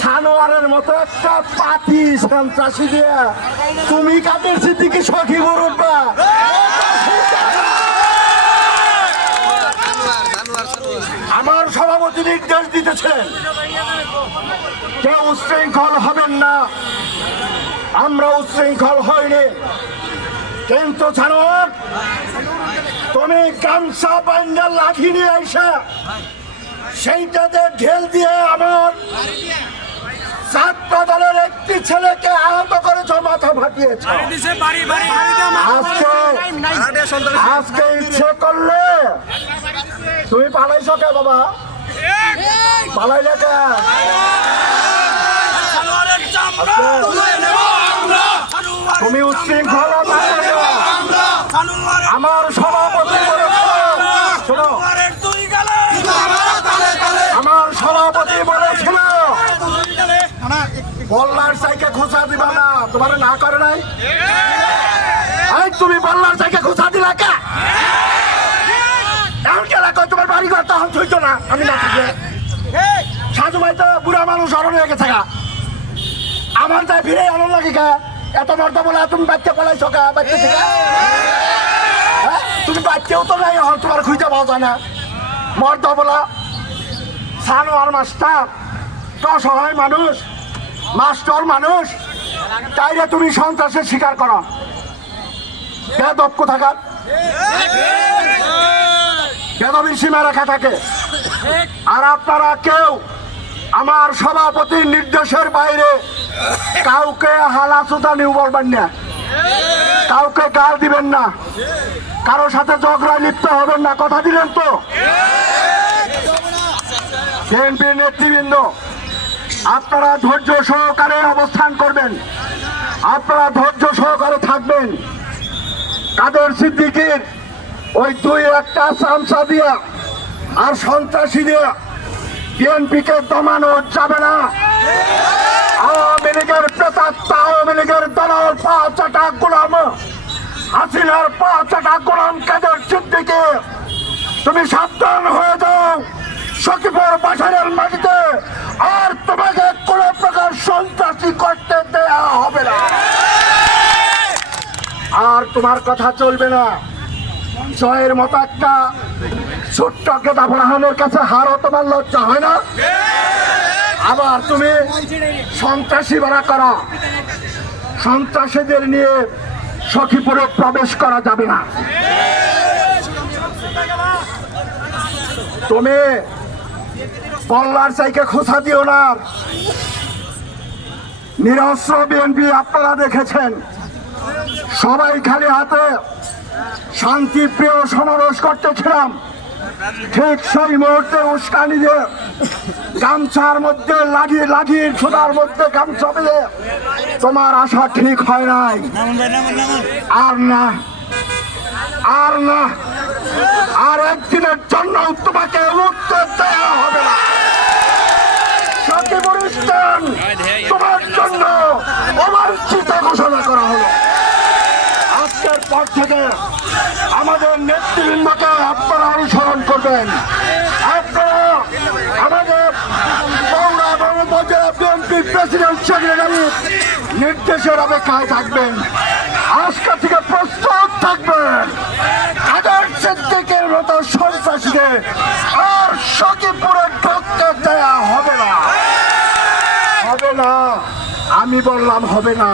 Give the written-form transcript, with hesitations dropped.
সানোয়ারের মতো একটা পাতি সন্ত্রাসী দিয়ে তুমি কাদের সিদ্দিকী সখী বলবা? আমার সভাপতি নির্দেশ দিতেছেন কেউ উচ্ছৃঙ্খল হবেন না। আমরা উচ্ছৃঙ্খল হইনি, কিন্তু সানোয়ার তুমি গামছা বাইন্দা লাঠি নিয়ে আইসা সেইটাতে ঢেল দিয়ে আমার ছাত্র দলের একটি ছেলেকে আহত করেছ, মাথা ফাটিয়েছ। আজকে ইচ্ছে করলে তুমি পালাইছ কে বাবা? পালাইলে কে? তুমি উচ্ছৃঙ্খল আমার সভাপতি শোনো, আমার সভাপতি বলেছিল বল্লার সাইকে খোঁচা দিবা না, তোমার না করে নাই? তুমি বল্লার সাইকে খোঁচা দিলা কে? এমন কে রাখো তোমার বাড়ি ঘর তখন ছুঁইতো না আমি না থাকলে। সাজু ভাই তো বুড়া মানুষ অরণ হয়ে গেছে গা, আমার তাই ফিরে আনন্দ লাগে গা। এত মর্দা বলে তুমি বাচ্চা পলাইছো গা, বাচ্চা থেকে তুমি বাচ্চাও তো নাই, তোমার খুঁজে পাওয়া যায় না। মর্দা বলা সানোয়ার মাস্টার তো অসহায় মানুষ, মাস্টার মানুষ, তাইলে তুমি সন্ত্রাসের শিকার করো। বেদব কোথাকার, বেদবির সীমা রেখা থাকে। আর আপনারা কেউ আমার সভাপতির নির্দেশের বাইরে কাউকে হালাচুতা নিউ বলবেন না, কাউকে গাল দিবেন না, কারোর সাথে ঝগড়ায় লিপ্ত হবেন না, কথা দিলেন তো? বিএনপির নেতৃবৃন্দ আপনারা ধৈর্য সহকারে অবস্থান করবেন, আপনারা ধৈর্য সহকারে থাকবেন। কাদের সিদ্দিকীর ওই দুই একটা চামচা দিয়া আর সন্ত্রাসী দিয়া বিএনপিকে দমানো যাবে না। আওয়ামী লীগের প্রেতাত্মা, আওয়ামী লীগের দলাল পা চাটা গোলাম হাসিনার পা চাটা গোলাম কাদের সিদ্দিকী, তুমি সাবধান হয়ে যাও সখীপুর বাসারের মাটিতে। আর তোমাকে কোন প্রকার সন্ত্রাসী করতে দেয়া হবে না, আর তোমার কথা চলবে না। জয়ের মতো একটা ছোট্ট গেদাফর আহমের কাছে হারও তোমার লজ্জা হয় না? আবার তুমি সন্ত্রাসী বাড়া করা, সন্ত্রাসীদের নিয়ে সখীপুরে প্রবেশ করা যাবে না। তুমি পল্লার চাইকে খোঁচা দিও না। নিরস্ত্র বিএনপি আপনারা দেখেছেন, সবাই খালি হাতে শান্তিপ্রিয় সমাবেশ করতেছিলাম, ঠিক সেই মুহূর্তে উস্কানি দিয়ে গামছার মধ্যে লাগিয়ে ছোটার মধ্যে গামছা পেলে তোমার আশা ঠিক হয় নাই। আর না, আর না, আর একদিনের জন্য তোমাকে উত্তর দেওয়া হবে না। সখীপুর স্থান তোমার জন্য অবাঞ্ছিত ঘোষণা করা হলো। আজকের পর থেকে আমাদের নেতৃবৃন্দকে আপনারা অনুসরণ করবেন। আপনারা আমাদের বগুড়া উপজেলা বিএনপির প্রেসিডেন্ট সেক্রেটারি নির্দেশের অপেক্ষায় থাকবেন। আজকে থেকে প্রস্তুত থাকবেন। কাদের সিদ্দিকীর মতো সন্ত্রাসীকে আর সখীপুরে ঢুকতে দেয়া হবে না, হবে না। আমি বললাম হবে না।